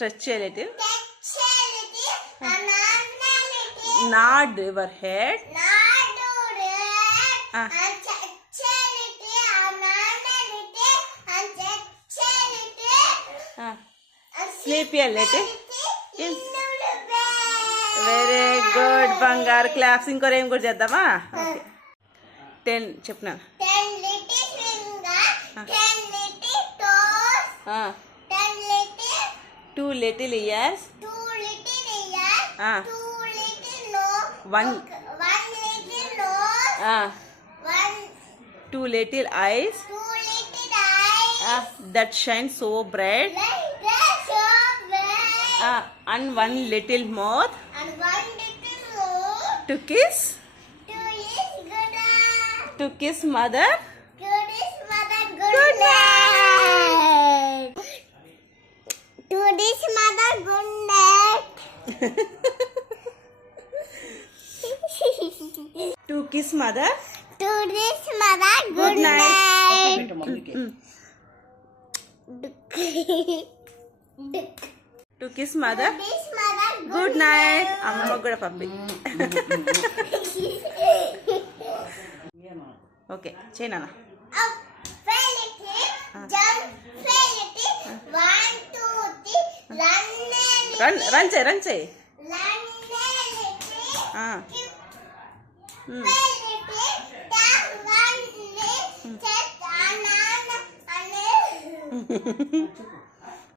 Stretch a little. Nod your head. Sleep a little. Very good, Bangar. Claps in Korean good jadama. Okay. 10 chapna. 10 little finger, 10 little toes, 10 little, 2 little ears, 2 little ears, 2 little nose, 1 little nose, 2 little eyes, 2 little eyes, that shine so bright, and 1 little mouth, and 1 little nose, to kiss mother. Good night. To this mother, good night. To kiss mother. To this mother, good night. To kiss mother. This mother, Good night. Amma kuda pappi. Okay, chainana. Up, fail it, jump, fail it, 1, 2, 3, Run say. run it, fail it, tap, run it, set,